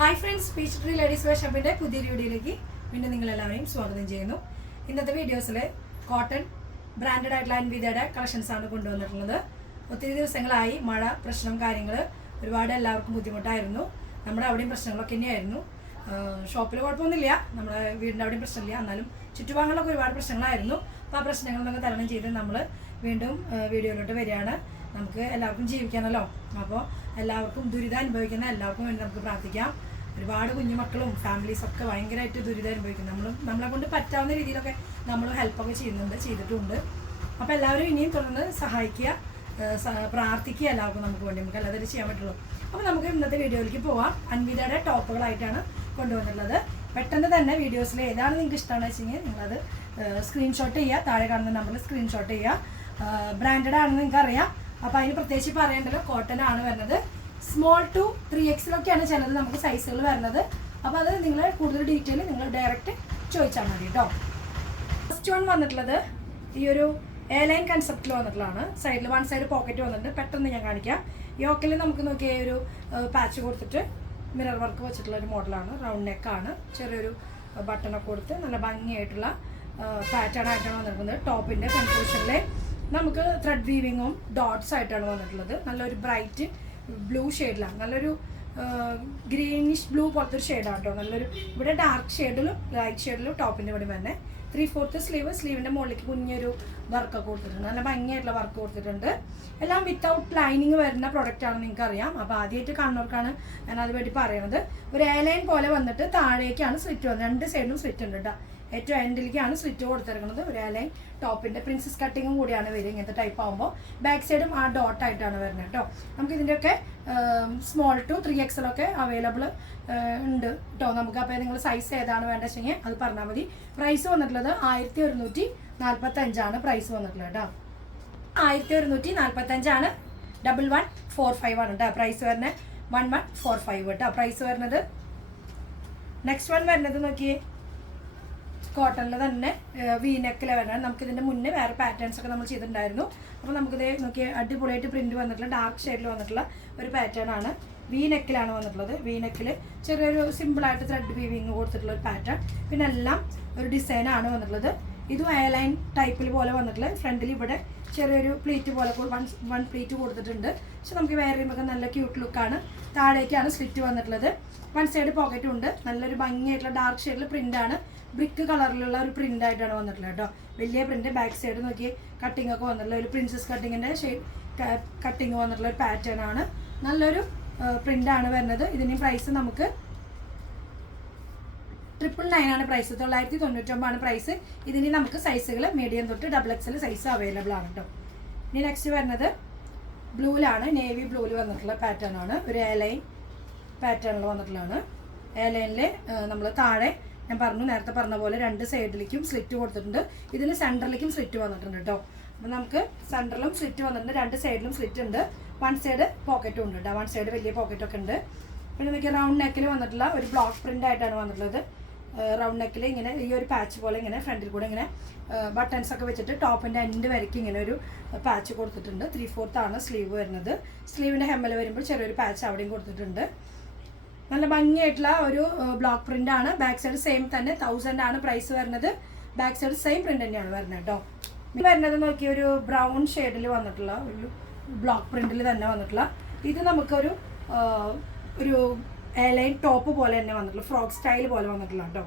Hi friends peach tree ladies wear ഷോപ്പിന്റെ പുതിയൊരു വീഡിയോയിലേക്ക് വീണ്ടും നിങ്ങൾ എല്ലാവരെയും സ്വാഗതം ചെയ്യുന്നു. ഇന്നത്തെ വീഡിയോസിൽ കോട്ടൺ ബ്രാൻഡഡ് ആയിട്ടുള്ള അൻവിതയുടെ കളക്ഷൻസ് ആണ് കൊണ്ടുവന്നിട്ടുള്ളത്. ഒത്തിരി ദിവസങ്ങളായി മഴ പ്രശ്നം കാര്യങ്ങൾ ഒരുപാട് എല്ലാവർക്കും ബുദ്ധിമുട്ടായിരുന്നു. നമ്മുടെ അവിടെയും പ്രശ്നങ്ങളൊക്കെ തന്നെയായിരുന്നു. ഷോപ്പിൽ കുഴപ്പമൊന്നുമില്ല. നമ്മുടെ വീടിന്റെ അവിടെയും പ്രശ്നമില്ല. എന്നാലും ചുറ്റുപാടുകളൊക്കെ ഒരുപാട് പ്രശ്നങ്ങളായിരുന്നു. അപ്പോൾ ആ പ്രശ്നങ്ങളിലൊക്കെ തരണം ചെയ്ത് നമ്മൾ വീണ്ടും വീഡിയോയിലോട്ട് വരികയാണ്. നമുക്ക് എല്ലാവർക്കും ജീവിക്കാനല്ലോ അപ്പോൾ എല്ലാവർക്കും ദുരിതം അനുഭവിക്കുന്ന എല്ലാവർക്കും വേണ്ടി നമുക്ക് പ്രാർത്ഥിക്കാം. ഒരുപാട് കുഞ്ഞുമക്കളും ഫാമിലീസ് ഒക്കെ ഭയങ്കരമായിട്ട് ദുരിതം അനുഭവിക്കുന്നു. നമ്മൾ നമ്മളെ കൊണ്ട് പറ്റാവുന്ന രീതിയിലൊക്കെ നമ്മൾ ഹെൽപ്പൊക്കെ ചെയ്യുന്നുണ്ട് ചെയ്തിട്ടുമുണ്ട് അപ്പോൾ എല്ലാവരും ഇനിയും തുടർന്ന് സഹായിക്കുക പ്രാർത്ഥിക്കുക എല്ലാവർക്കും നമുക്ക് വേണ്ടി നമുക്ക് അല്ലാതെ ചെയ്യാൻ പറ്റുള്ളൂ. അപ്പോൾ നമുക്ക് ഇന്നത്തെ വീഡിയോയിലേക്ക് പോവാം. അൻവിതയുടെ ടോപ്പുകളായിട്ടാണ് കൊണ്ടുവന്നിട്ടുള്ളത്. പെട്ടെന്ന് തന്നെ വീഡിയോസിൽ ഏതാണ് നിങ്ങൾക്ക് ഇഷ്ടമാണെന്ന് വെച്ചെങ്കിൽ നിങ്ങളത് സ്ക്രീൻഷോട്ട് ചെയ്യുക. താഴെ കാണുന്ന നമ്പറിൽ സ്ക്രീൻഷോട്ട് ചെയ്യുക. ബ്രാൻഡഡ് ആണെന്ന് നിങ്ങൾക്ക് അറിയാം അപ്പോൾ അതിന് പ്രത്യേകിച്ച് പറയേണ്ടത് കോട്ടൺ ആണ് വരുന്നത്. സ്മോൾ ടു ത്രീ എക്സിലൊക്കെയാണ് ചിലത് നമുക്ക് സൈസുകൾ വരുന്നത്. അപ്പോൾ അത് നിങ്ങൾ കൂടുതൽ ഡീറ്റെയിൽ നിങ്ങൾ ഡയറക്റ്റ് ചോദിച്ചാൽ മതി കേട്ടോ ഫസ്റ്റ് വൺ വന്നിട്ടുള്ളത് ഈ ഒരു എയർലൈൻ കൺസെപ്റ്റിൽ വന്നിട്ടുള്ളതാണ്. സൈഡിൽ വൺ സൈഡ് പോക്കറ്റ് വന്നിട്ടുണ്ട്. പെട്ടെന്ന് ഞാൻ കാണിക്കാം. യോക്കിൽ നമുക്ക് നോക്കിയ ഒരു പാച്ച് കൊടുത്തിട്ട് മിറർ വർക്ക് വെച്ചിട്ടുള്ള ഒരു മോഡലാണ് റൗണ്ട് നെക്കാണ് ചെറിയൊരു ബട്ടണൊക്കെ കൊടുത്ത് നല്ല ഭംഗിയായിട്ടുള്ള പാറ്റേൺ ആയിട്ടാണ് വന്നിരിക്കുന്നത്. ടോപ്പിന്റെ കൺഫ്യൂഷനിലെ നമുക്ക് ത്രെഡ് വീവിങ്ങും ഡോട്ട്സ് ആയിട്ടാണ് വന്നിട്ടുള്ളത്. നല്ലൊരു ബ്രൈറ്റ് ബ്ലൂ ഷെയ്ഡിലാണ്. നല്ലൊരു ഗ്രീനിഷ് ബ്ലൂ പോലത്തെ ഒരു ഷെയ്ഡാണ് കേട്ടോ നല്ലൊരു ഇവിടെ ഡാർക്ക് ഷെയ്ഡിലും ലൈറ്റ് ഷെയ്ഡിലും ടോപ്പിന്റെ ഇവിടെ തന്നെ ത്രീ ഫോർത്ത് സ്ലീവ് സ്ലീവിന്റെ മുകളിലേക്ക് കുഞ്ഞൊരു വർക്കൊക്കെ കൊടുത്തിട്ടുണ്ട്. നല്ല ഭംഗിയായിട്ടുള്ള വർക്ക് കൊടുത്തിട്ടുണ്ട്. എല്ലാം വിത്തൗട്ട് ലൈനിങ് വരുന്ന പ്രൊഡക്റ്റ് ആണ് നിങ്ങൾക്ക് അറിയാം അപ്പോൾ ആദ്യമായിട്ട് കാണുന്നവർക്കാണ് ഞാൻ അത് വേണ്ടി പറയുന്നത് ഒരു എയർലൈൻ പോലെ വന്നിട്ട് താഴേക്കാണ് സ്വിറ്റ് വന്നത്. രണ്ട് സൈഡിലും സ്വിറ്റ് ഉണ്ട് കേട്ടോ ഏറ്റവും എൻഡിലേക്കാണ് സ്ലിറ്റ് കൊടുത്തിരിക്കുന്നത്. ഒരു ലൈൻ പ്രിൻസസ് കട്ടിങ്ങും കൂടിയാണ് വരിക. ഇങ്ങനത്തെ ടൈപ്പ് ആകുമ്പോൾ ബാക്ക് സൈഡും ആ ഡോട്ടായിട്ടാണ് വരുന്നത് കേട്ടോ നമുക്ക് ഇതിന്റെയൊക്കെ സ്മോൾ ടു ത്രീ എക്സലൊക്കെ അവൈലബിൾ ഉണ്ട് കേട്ടോ നമുക്ക് അപ്പോൾ നിങ്ങൾ സൈസ് ഏതാണ് വേണ്ടത് വെച്ചെങ്കിൽ അത് പറഞ്ഞാൽ മതി. പ്രൈസ് വന്നിട്ടുള്ളത് ആയിരത്തി ഒരുന്നൂറ്റി നാൽപ്പത്തഞ്ചാണ് പ്രൈസ് വന്നിട്ടുള്ളത് കേട്ടോ ആയിരത്തി ഒരുന്നൂറ്റി നാൽപ്പത്തഞ്ചാണ് ഡബിൾ വൺ ഫോർ ഫൈവ് ആണ് കേട്ടോ പ്രൈസ് വരുന്നത് വൺ വൺ ഫോർ ഫൈവ് കേട്ടോ പ്രൈസ് വരുന്നത് നെക്സ്റ്റ് വൺ വരുന്നത് നോക്കിയേ. കോട്ടണിൽ തന്നെ വീനക്ക് ലെവനാണ് നമുക്ക് ഇതിന്റെ മുന്നേ വേറെ പാറ്റേൺസ് ഒക്കെ നമ്മൾ ചെയ്തിട്ടുണ്ടായിരുന്നു. അപ്പോൾ നമുക്കിത് നോക്കി അടിപൊളിയായിട്ട് പ്രിന്റ് വന്നിട്ടുള്ള ഡാർക്ക് ഷെയ്ഡിൽ വന്നിട്ടുള്ള ഒരു പാറ്റേൺ ആണ് വീനെക്കിലാണ് വന്നിട്ടുള്ളത്. വീനെക്കിൽ ചെറിയൊരു സിമ്പിളായിട്ട് ത്രെഡ് വീവിങ് കൊടുത്തിട്ടുള്ള ഒരു പാറ്റേൺ പിന്നെ എല്ലാം ഒരു ആണ് വന്നിട്ടുള്ളത്. ഇതും എയർലൈൻ ടൈപ്പിൽ പോലെ വന്നിട്ടുള്ളത് ഫ്രണ്ടിൽ ഇവിടെ ചെറിയൊരു പ്ലീറ്റ് പോലെ വൺ വൺ പ്ലീറ്റ് കൊടുത്തിട്ടുണ്ട്. പക്ഷെ നമുക്ക് വേറെ നമുക്ക് നല്ല ക്യൂട്ട് ലുക്കാണ് താഴേക്കാണ് സ്ലിറ്റ് വന്നിട്ടുള്ളത്. വൺ സൈഡ് പോക്കറ്റും ഉണ്ട്. നല്ലൊരു ഭംഗിയായിട്ടുള്ള ഡാർക്ക് ഷെയ്ഡിൽ ആണ്. ബ്രിക്ക് കളറിലുള്ള ഒരു പ്രിന്റ് ആയിട്ടാണ് വന്നിട്ടുള്ളത് കേട്ടോ വലിയ പ്രിന്റ് ബാക്ക് സൈഡ് നോക്കി കട്ടിംഗ് ഒക്കെ വന്നിട്ടുള്ള ഒരു പ്രിൻസസ് കട്ടിങ്ങിന്റെ ഷെയ്ഡ് കട്ടിങ് വന്നിട്ടുള്ള ഒരു പാറ്റേൺ ആണ്. നല്ലൊരു പ്രിന്റ് ആണ് വരുന്നത്. ഇതിന് പ്രൈസ് നമുക്ക് ട്രിപ്പിൾ നയൻ ആണ് പ്രൈസ് തൊള്ളായിരത്തി തൊണ്ണൂറ്റൊമ്പതാണ് പ്രൈസ് ഇതിന് നമുക്ക് സൈസുകൾ മീഡിയം തൊട്ട് ഡബിൾ എക്സൽ സൈസ് അവൈലബിൾ ആണ് കേട്ടോ ഇനി നെക്സ്റ്റ് വരുന്നത് ബ്ലൂവിലാണ് നേവി ബ്ലൂവിൽ വന്നിട്ടുള്ള പാറ്റേൺ ആണ്. ഒരു എലൈൻ പാറ്റേണിൽ വന്നിട്ടുള്ളതാണ്. എലൈനിൽ നമ്മൾ താഴെ ഞാൻ പറഞ്ഞു നേരത്തെ പറഞ്ഞ പോലെ രണ്ട് സൈഡിലേക്കും സ്ലിറ്റ് കൊടുത്തിട്ടുണ്ട്. ഇതിന് സെന്ററിലേക്കും സ്ലിറ്റ് വന്നിട്ടുണ്ട് കേട്ടോ അപ്പം നമുക്ക് സെന്ററിലും സ്ലിറ്റ് വന്നിട്ടുണ്ട് രണ്ട് സൈഡിലും സ്ലിറ്റ് ഉണ്ട്. വൺ സൈഡ് പോക്കറ്റും ഉണ്ട് കേട്ടോ വൺ സൈഡ് വലിയ പോക്കറ്റൊക്കെ ഉണ്ട്. പിന്നെ നമുക്ക് റൗണ്ട് നെക്കിൽ വന്നിട്ടുള്ള ഒരു ബ്ലോക്ക് പ്രിന്റ് ആയിട്ടാണ് വന്നിട്ടുള്ളത്. റൗണ്ട് നെക്കിൽ ഇങ്ങനെ ഈ ഒരു പാച്ച് പോലെ ഇങ്ങനെ ഫ്രണ്ടിൽ കൂടെ ഇങ്ങനെ ബട്ടൺസ് ഒക്കെ വെച്ചിട്ട് ടോപ്പിന്റെ എൻഡ് വരയ്ക്ക് ഇങ്ങനെ ഒരു പാച്ച് കൊടുത്തിട്ടുണ്ട്. ത്രീ ആണ് സ്ലീവ് വരുന്നത്. സ്ലീവിന്റെ ഹെമ്മൽ വരുമ്പോൾ ചെറിയൊരു പാച്ച് അവിടെയും കൊടുത്തിട്ടുണ്ട്. നല്ല ഭംഗിയായിട്ടുള്ള ഒരു ബ്ലോക്ക് പ്രിന്റ് ആണ്. ബാക്ക് സൈഡ് സെയിം തന്നെ തൗസൻഡ് ആണ് പ്രൈസ് വരുന്നത്. ബാക്ക് സൈഡ് സെയിം പ്രിന്റ് തന്നെയാണ് വരുന്നത് കേട്ടോ വരുന്നത് നോക്കി ഒരു ബ്രൗൺ ഷെയ്ഡിൽ വന്നിട്ടുള്ള ഒരു ബ്ലോക്ക് പ്രിന്റിൽ തന്നെ വന്നിട്ടുള്ള ഇത് നമുക്കൊരു ഒരു എയർലൈൻ ടോപ്പ് പോലെ തന്നെ വന്നിട്ടുള്ള ഫ്രോക്ക് സ്റ്റൈൽ പോലെ വന്നിട്ടുള്ള കേട്ടോ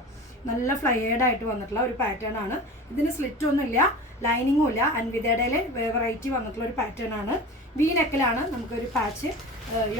നല്ല ഫ്ലയേഡ് ആയിട്ട് വന്നിട്ടുള്ള ഒരു പാറ്റേൺ ആണ്. ഇതിന് സ്ലിറ്റ് ഒന്നുമില്ല ലൈനിങ്ങും ഇല്ല. അൻവിതയുടെ വെറൈറ്റി വന്നിട്ടുള്ള ഒരു പാറ്റേൺ ആണ്. വി നെക്കിലാണ് നമുക്കൊരു പാച്ച്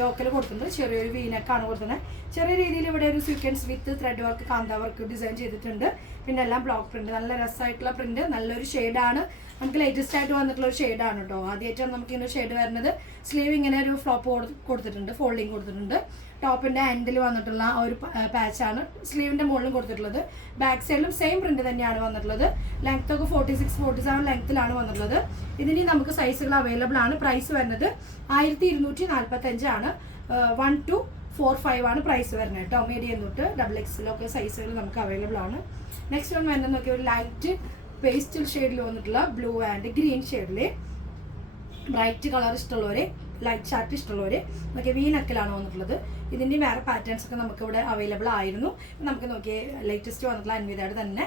യോക്കൽ കൊടുക്കുന്നത്. ചെറിയൊരു വി നെക്കാണ് കൊടുക്കുന്നത്. ചെറിയ രീതിയിൽ ഇവിടെ ഒരു sequence with thread work kantha work design ചെയ്തിട്ടുണ്ട്. പിന്നെ എല്ലാം ബ്ലോക്ക് പ്രിന്റ് നല്ല രസമായിട്ടുള്ള പ്രിന്റ് നല്ലൊരു ഷെയ്ഡാണ് നമുക്ക് ലേറ്റസ്റ്റ് ആയിട്ട് വന്നിട്ടുള്ള ഒരു ഷെയ്ഡാണ് കേട്ടോ ആദ്യമായിട്ടാണ് നമുക്ക് ഇങ്ങനെ ഷെയ്ഡ് വരുന്നത്. സ്ലീവ് ഇങ്ങനെ ഒരു ഫ്ലോപ്പ് കൊടുത്തിട്ടുണ്ട് ഫോൾഡിങ് കൊടുത്തിട്ടുണ്ട്. ടോപ്പിന്റെ എൻഡിൽ വന്നിട്ടുള്ള ആ ഒരു പാച്ചാണ് സ്ലീവിന്റെ മുകളിലും കൊടുത്തിട്ടുള്ളത്. ബാക്ക് സൈഡിലും സെയിം പ്രിന്റ് തന്നെയാണ് വന്നിട്ടുള്ളത്. ലെങ്ത് ഒക്കെ ഫോർട്ടി സിക്സ് ഫോർട്ടി സെവൻ ലെങ്ത്തിലാണ് വന്നിട്ടുള്ളത്. ഇതിന് നമുക്ക് സൈസുകൾ അവൈലബിൾ ആണ്. പ്രൈസ് വരുന്നത് ആയിരത്തി ഇരുന്നൂറ്റി നാൽപ്പത്തി അഞ്ചാണ് വൺ ടു ഫോർ ഫൈവ് ആണ് പ്രൈസ് വരുന്നത് കേട്ടോ മീഡിയം തൊട്ട് ഡബിൾ എക്സിലൊക്കെ സൈസുകൾ നമുക്ക് അവൈലബിൾ ആണ്. നെക്സ്റ്റ് വൺ വേണ്ടത് നോക്കിയ ഒരു ലൈറ്റ് പേസ്റ്റൽ ഷെയ്ഡിൽ വന്നിട്ടുള്ള ബ്ലൂ ആൻഡ് ഗ്രീൻ ഷെയ്ഡിൽ ബ്രൈറ്റ് കളർ ഇഷ്ടമുള്ളവർ ലൈറ്റ് ചാറ്റ് ഇഷ്ടമുള്ളവർ നോക്കിയ വി നെക്കിലാണ് വന്നിട്ടുള്ളത്. ഇതിന്റെ വേറെ പാറ്റേൺസ് ഒക്കെ നമുക്ക് ഇവിടെ അവൈലബിൾ ആയിരുന്നു. നമുക്ക് നോക്കിയ ലേറ്റസ്റ്റ് വന്നിട്ടുള്ള അൻവിതയുടെ തന്നെ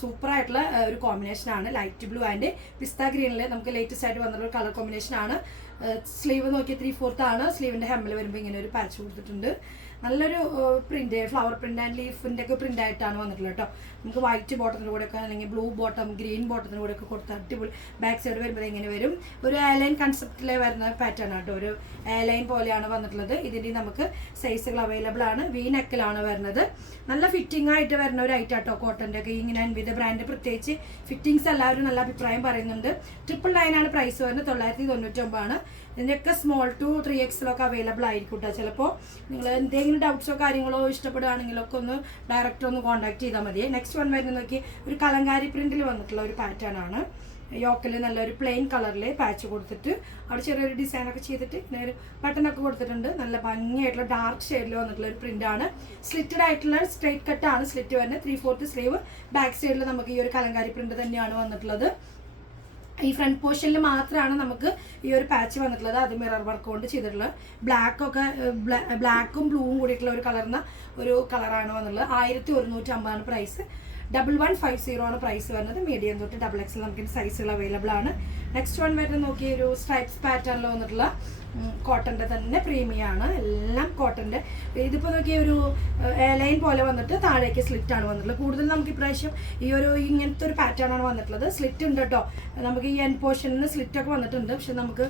സൂപ്പർ ആയിട്ടുള്ള ഒരു ഒരു കോമ്പിനേഷനാണ് ലൈറ്റ് ബ്ലൂ ആൻഡ് പിസ്ത ഗ്രീനിൽ നമുക്ക് ലേറ്റസ്റ്റ് ആയിട്ട് വന്നിട്ടുള്ള കളർ കോമ്പിനേഷൻ ആണ്. സ്ലീവ് നോക്കിയ ത്രീ ഫോർത്ത് ആണ്. സ്ലീവിന്റെ ഹെമ്മിൽ വരുമ്പോൾ ഇങ്ങനെ ഒരു പാച്ച് കൊടുത്തിട്ടുണ്ട്. നല്ലൊരു പ്രിന്റ് ഫ്ലവർ പ്രിന്റ് ആൻഡ് ലീഫിന്റെ ഒക്കെ പ്രിന്റ് ആയിട്ടാണ് വന്നിട്ടുള്ളത് കേട്ടോ നമുക്ക് വൈറ്റ് ബോട്ടത്തിന് കൂടെ ഒക്കെ അല്ലെങ്കിൽ ബ്ലൂ ബോട്ടം ഗ്രീൻ ബോട്ടത്തിന് കൂടെ ഒക്കെ കൊടുത്ത് അടിപൊളി. ബാക്ക് സൈഡ് വരുമ്പോൾ ഇങ്ങനെ വരും. ഒരു എയർലൈൻ കൺസെപ്റ്റിലെ വരുന്ന പാറ്റേൺ ആട്ടോ ഒരു എയർലൈൻ പോലെയാണ് വന്നിട്ടുള്ളത്. ഇതിന്റെ നമുക്ക് സൈസുകൾ അവൈലബിൾ ആണ്. വി നെക്കിലാണ് വരുന്നത്. നല്ല ഫിറ്റിംഗ് ആയിട്ട് വരുന്ന ഒരു ഐറ്റം കേട്ടോ കോട്ടന്റെ ഒക്കെ. ഇങ്ങനെ വിവിധ ബ്രാൻഡ് പ്രത്യേകിച്ച് ഫിറ്റിംഗ്സ് എല്ലാവരും നല്ല അഭിപ്രായം പറയുന്നുണ്ട്. ട്രിപ്പിൾ ആണ് പ്രൈസ് വരുന്നത്. തൊള്ളായിരത്തി തൊണ്ണൂറ്റൊമ്പതാണ്. ഇതിന്റെയൊക്കെ സ്മോൾ ടു ത്രീ എക്സിലൊക്കെ അവൈലബിൾ ആയിരിക്കും കേട്ടോ ചിലപ്പോൾ നിങ്ങൾ എന്തെങ്കിലും ഡൗട്ട്സോ കാര്യങ്ങളോ ഇഷ്ടപ്പെടുകയാണെങ്കിലോ ഒക്കെ ഒന്ന് ഡയറക്റ്റ് ഒന്ന് കോൺടാക്ട് ചെയ്താൽ മതി. നെക്സ്റ്റ് വൺ വരുന്നത് നോക്കി ഒരു കലങ്കാരി പ്രിന്റിൽ വന്നിട്ടുള്ള ഒരു പാറ്റേൺ ആണ്. യോക്കിൽ നല്ലൊരു പ്ലെയിൻ കളറിൽ പാച്ച് കൊടുത്തിട്ട് അവിടെ ചെറിയൊരു ഡിസൈൻ ഒക്കെ ചെയ്തിട്ട് ഇങ്ങനെ ഒരു ബട്ടൺ ഒക്കെ കൊടുത്തിട്ടുണ്ട്. നല്ല ഭംഗിയായിട്ടുള്ള ഡാർക്ക് ഷെയ്ഡിൽ വന്നിട്ടുള്ള ഒരു പ്രിന്റ് ആണ്. സ്ലിറ്റഡ് ആയിട്ടുള്ള സ്ട്രൈറ്റ് കട്ട് ആണ്. സ്ലിറ്റ് വരുന്നത് ത്രീ ഫോർത്ത് സ്ലീവ് ബാക്ക് സൈഡിൽ നമുക്ക് ഈ ഒരു കലങ്കാരി പ്രിന്റ് തന്നെയാണ് വന്നിട്ടുള്ളത്. ഈ ഫ്രണ്ട് പോർഷനിൽ മാത്രമാണ് നമുക്ക് ഈ ഒരു പാച്ച് വന്നിട്ടുള്ളത്. അത് മിറർ വർക്ക് കൊണ്ട് ചെയ്തിട്ടുള്ളത്. ബ്ലാക്ക് ഒക്കെ ബ്ലാക്കും ബ്ലൂവും കൂടിയിട്ടുള്ള ഒരു കളർന്ന ഒരു കളറാണ് വന്നിട്ടുള്ളത്. ആയിരത്തി ഒരുന്നൂറ്റി അമ്പതാണ് price double one five zero ആണ് പ്രൈസ് വരുന്നത്. മീഡിയം തൊട്ട് ഡബിൾ എക്സ് നമുക്ക് സൈസുകൾ അവൈലബിൾ ആണ്. നെക്സ്റ്റ് വൺ വരെ നോക്കി ഒരു സ്ട്രൈപ്സ് പാറ്റേണിൽ വന്നിട്ടുള്ള കോട്ടന്റെ തന്നെ പ്രീമിയാണ് എല്ലാം കോട്ടന്റെ ഇതിപ്പോൾ നോക്കിയ ഒരു ലൈൻ പോലെ വന്നിട്ട് താഴേക്ക് സ്ലിറ്റ് ആണ് വന്നിട്ടുള്ളത്. കൂടുതൽ നമുക്ക് ഇപ്രാവശ്യം ഈ ഒരു ഇങ്ങനത്തെ ഒരു പാറ്റേണാണ് വന്നിട്ടുള്ളത്. സ്ലിറ്റ് ഉണ്ട് കേട്ടോ നമുക്ക് ഈ എൻ പോർഷനിൽ നിന്ന് സ്ലിറ്റ് ഒക്കെ വന്നിട്ടുണ്ട്. പക്ഷെ നമുക്ക്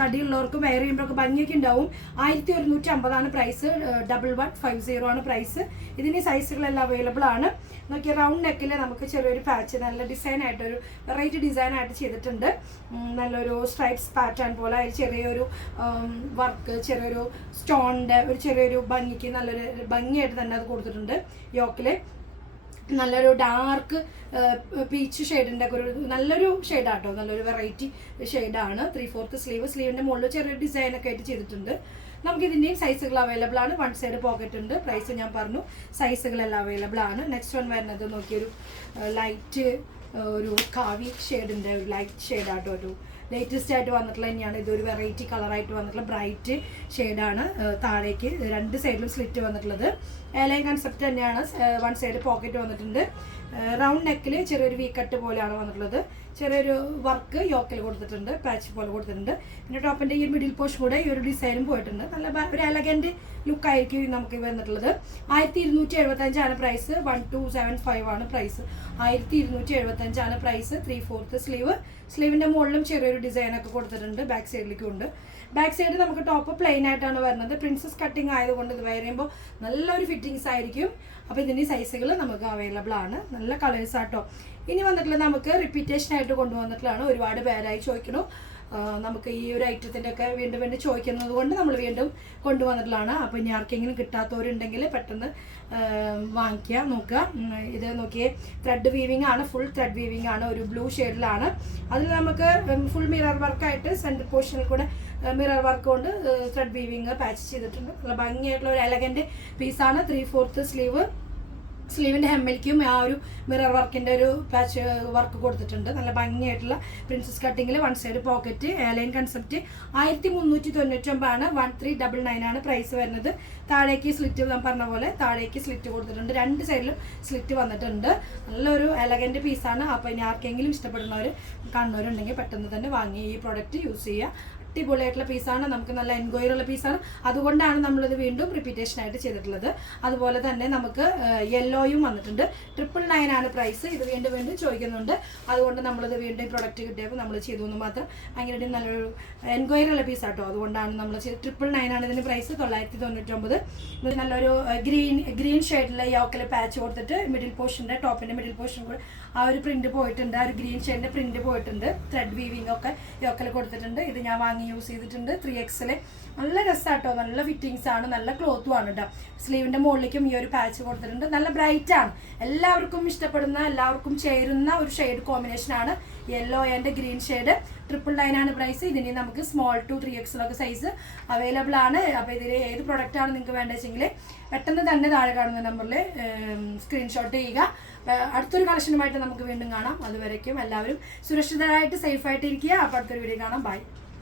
തടിയുള്ളവർക്ക് വെയർ ചെയ്യുമ്പോഴൊക്കെ ഭംഗിയൊക്കെ ഉണ്ടാവും. ആയിരത്തി ഒരുന്നൂറ്റി അമ്പതാണ് price double one five zero ആണ് പ്രൈസ് ഇതിന് സൈസുകളെല്ലാം അവൈലബിൾ ആണ്. നോക്കിയാൽ റൗണ്ട് നെക്കിൽ നമുക്ക് ചെറിയൊരു പാച്ച് നല്ല ഡിസൈൻ ആയിട്ട് ഒരു വെറൈറ്റി ഡിസൈനായിട്ട് ചെയ്തിട്ടുണ്ട്. നല്ലൊരു സ്ട്രൈപ്സ് പാറ്റേൺ പോലെ ചെറിയൊരു വർക്ക് ചെറിയൊരു സ്റ്റോണിന്റെ ഒരു ചെറിയൊരു ഭംഗിക്ക് നല്ലൊരു ഭംഗിയായിട്ട് തന്നെ അത് കൊടുത്തിട്ടുണ്ട് യോക്കിൽ നല്ലൊരു ഡാർക്ക് പീച്ച് ഷെയ്ഡിന്റെ ഒക്കെ ഒരു നല്ലൊരു ഷെയ്ഡാട്ടോ നല്ലൊരു വെറൈറ്റി ഷെയ്ഡാണ് ത്രീ ഫോർത്ത് സ്ലീവ് സ്ലീവിന്റെ മുകളിൽ ചെറിയൊരു ഡിസൈനൊക്കെ ആയിട്ട് ചെയ്തിട്ടുണ്ട്. നമുക്ക് ഇതിന്റെയും സൈസുകൾ അവൈലബിൾ ആണ്. വൺ സൈഡ് പോക്കറ്റ് ഉണ്ട്. പ്രൈസ് ഞാൻ പറഞ്ഞു. സൈസുകളെല്ലാം അവൈലബിൾ ആണ്. നെക്സ്റ്റ് വൺ വരുന്നത് നോക്കിയൊരു ലൈറ്റ് ഒരു കാവി ഷെയ്ഡിന്റെ ഒരു ലൈറ്റ് ഷെയ്ഡാട്ടോ ഒരു ലേറ്റസ്റ്റ് ആയിട്ട് വന്നിട്ടുള്ള തന്നെയാണ്. ഇതൊരു വെറൈറ്റി കളറായിട്ട് വന്നിട്ടുള്ള ബ്രൈറ്റ് ഷെയ്ഡാണ്. താഴേക്ക് രണ്ട് സൈഡിലും സ്ലിറ്റ് വന്നിട്ടുള്ളത്. എയർലൈൻ കൺസെപ്റ്റ് തന്നെയാണ്. വൺ സൈഡ് പോക്കറ്റ് വന്നിട്ടുണ്ട്. റൗണ്ട് നെക്കിൽ ചെറിയൊരു വീക്കട്ട് കട്ട് പോലെയാണ് വന്നിട്ടുള്ളത്. ചെറിയൊരു വർക്ക് യോക്കിൽ കൊടുത്തിട്ടുണ്ട് പാച്ച് പോലെ കൊടുത്തിട്ടുണ്ട്. പിന്നെ ടോപ്പിന്റെ ഈ മിഡിൽ പോർഷൻ കൂടെ ഈ ഒരു ഡിസൈനും പോയിട്ടുണ്ട്. നല്ല ഒരു എലഗന്റ് ലുക്കായിരിക്കും നമുക്ക് വന്നിട്ടുള്ളത്. ആയിരത്തി ഇരുന്നൂറ്റി എഴുപത്തഞ്ചാണ് price one two seven five ആണ് പ്രൈസ് ആയിരത്തി ഇരുന്നൂറ്റി എഴുപത്തഞ്ചാണ് പ്രൈസ് ത്രീ ഫോർത്ത് സ്ലീവ് സ്ലീവിന്റെ മുകളിലും ചെറിയൊരു ഡിസൈൻ ഒക്കെ കൊടുത്തിട്ടുണ്ട്. ബാക്ക് സൈഡിലേക്കും ഉണ്ട്. ബാക്ക് സൈഡ് നമുക്ക് ടോപ്പ് പ്ലെയിൻ ആയിട്ടാണ് വരുന്നത്. പ്രിൻസസ് കട്ടിങ് ആയതുകൊണ്ട് ഇത് വെയർ നല്ലൊരു ഫിറ്റിങ്സ് ആയിരിക്കും. അപ്പോൾ ഇതിന്റെ സൈസുകൾ നമുക്ക് അവൈലബിൾ ആണ്. നല്ല കളേഴ്സ് ആട്ടോ. ഇനി വന്നിട്ടുള്ള നമുക്ക് റിപ്പീറ്റേഷൻ ആയിട്ട് കൊണ്ടുവന്നിട്ടുള്ളതാണ്. ഒരുപാട് പേരായി ചോദിക്കണു നമുക്ക് ഈ ഒരു ഐറ്റത്തിന്റെ ഒക്കെ വീണ്ടും വീണ്ടും ചോദിക്കുന്നത് കൊണ്ട് നമ്മൾ വീണ്ടും കൊണ്ടുവന്നിട്ടുള്ളതാണ്. അപ്പോൾ ഇനി ആർക്കെങ്കിലും കിട്ടാത്തവരുണ്ടെങ്കിൽ പെട്ടെന്ന് വാങ്ങിക്കുക നോക്കുക. ഇത് നോക്കിയേ ത്രെഡ് വീവിംഗ് ആണ് ഫുൾ ത്രെഡ് വീവിംഗ് ആണ് ഒരു ബ്ലൂ ഷെയ്ഡിലാണ് അതിൽ നമുക്ക് ഫുൾ മിറർ വർക്കായിട്ട് സെന്റർ പോർഷനിൽ കൂടെ മിറർ വർക്ക് കൊണ്ട് ത്രെഡ് വീവിങ് പാച്ച് ചെയ്തിട്ടുണ്ട്. നല്ല ഭംഗിയായിട്ടുള്ള ഒരു എലഗന്റ് പീസാണ് ത്രീ ഫോർത്ത് സ്ലീവ് സ്ലീവിന്റെ ഹെമ്മിലേക്കും ആ ഒരു മിറർ വർക്കിന്റെ ഒരു പാച്ച് വർക്ക് കൊടുത്തിട്ടുണ്ട്. നല്ല ഭംഗിയായിട്ടുള്ള princess കട്ടിങ്ങിൽ one side pocket airline concept ആയിരത്തി മുന്നൂറ്റി തൊണ്ണൂറ്റൊമ്പതാണ് വൺ ത്രീ ഡബിൾ നയൻ ആണ് പ്രൈസ് വരുന്നത്. താഴേക്ക് സ്ലിറ്റ് ഞാൻ പറഞ്ഞ പോലെ താഴേക്ക് സ്ലിറ്റ് കൊടുത്തിട്ടുണ്ട്. രണ്ട് സൈഡിലും സ്ലിറ്റ് വന്നിട്ടുണ്ട്. നല്ലൊരു എലഗന്റ് പീസാണ് അപ്പോൾ ഇനി ആർക്കെങ്കിലും ഇഷ്ടപ്പെടുന്നവർ കണ്ണൂരുണ്ടെങ്കിൽ പെട്ടെന്ന് തന്നെ വാങ്ങി ഈ പ്രോഡക്റ്റ് യൂസ് ചെയ്യുക. അടിപൊളിയായിട്ടുള്ള പീസാണ് നമുക്ക് നല്ല എൻക്വയറി ഉള്ള പീസാണ് അതുകൊണ്ടാണ് നമ്മളിത് വീണ്ടും റിപ്പീറ്റേഷൻ ആയിട്ട് ചെയ്തിട്ടുള്ളത്. അതുപോലെ തന്നെ നമുക്ക് യെല്ലോയും വന്നിട്ടുണ്ട്. ട്രിപ്പിൾ നയൻ ആണ് പ്രൈസ് ഇത് വീണ്ടും വീണ്ടും ചോദിക്കുന്നുണ്ട്. അതുകൊണ്ട് നമ്മളിത് വീണ്ടും പ്രൊഡക്റ്റ് കിട്ടിയപ്പോൾ നമ്മൾ ചെയ്തു എന്ന് മാത്രം ഭയങ്കര നല്ലൊരു എൻക്വയറി ഉള്ള പീസാട്ടോ അതുകൊണ്ടാണ് നമ്മൾ ട്രിപ്പിൾ നയൻ ആണ് ഇതിന് പ്രൈസ് തൊള്ളായിരത്തി തൊണ്ണൂറ്റൊമ്പത്. നല്ലൊരു ഗ്രീൻ ഗ്രീൻ ഷെയ്ഡിലെ യോക്കിൽ പാച്ച് കൊടുത്തിട്ട് മിഡിൽ പോർഷന്റെ ടോപ്പിന്റെ മിഡിൽ പോർഷൻ കൂടെ ആ ഒരു പ്രിന്റ് പോയിട്ടുണ്ട്. ആ ഒരു ഗ്രീൻ ഷെയ്ഡിന്റെ പ്രിന്റ് പോയിട്ടുണ്ട്. ത്രെഡ് വീവിംഗ് ഒക്കെ യോക്കിൽ കൊടുത്തിട്ടുണ്ട്. ഇത് ഞാൻ വാങ്ങി യൂസ് ചെയ്തിട്ടുണ്ട്. ത്രീ എക്സിൽ നല്ല രസമാട്ടോ നല്ല ഫിറ്റിങ്സ് ആണ്. നല്ല ക്ലോത്തും ആണ് കേട്ടോ സ്ലീവിന്റെ മുകളിലേക്കും ഈ ഒരു പാച്ച് കൊടുത്തിട്ടുണ്ട്. നല്ല ബ്രൈറ്റ് ആണ്. എല്ലാവർക്കും ഇഷ്ടപ്പെടുന്ന എല്ലാവർക്കും ചേരുന്ന ഒരു ഷെയ്ഡ് കോമ്പിനേഷൻ ആണ് yellow and green shade triple ആണ് പ്രൈസ് ഇതിന് നമുക്ക് സ്മോൾ ടു ത്രീ എക്സിലൊക്കെ സൈസ് അവൈലബിൾ ആണ്. അപ്പോൾ ഇതിൽ ഏത് പ്രൊഡക്റ്റ് ആണ് നിങ്ങൾക്ക് വേണ്ടതെങ്കിൽ പെട്ടെന്ന് തന്നെ താഴെ കാണുന്ന നമ്പറിൽ സ്ക്രീൻഷോട്ട് ചെയ്യുക. അടുത്തൊരു കളക്ഷനുമായിട്ട് നമുക്ക് വീണ്ടും കാണാം. അതുവരേക്കും എല്ലാവരും സുരക്ഷിതരായിട്ട് സേഫായിട്ട് ഇരിക്കുക. അപ്പോൾ അടുത്തൊരു വീഡിയോ കാണാം. ബൈ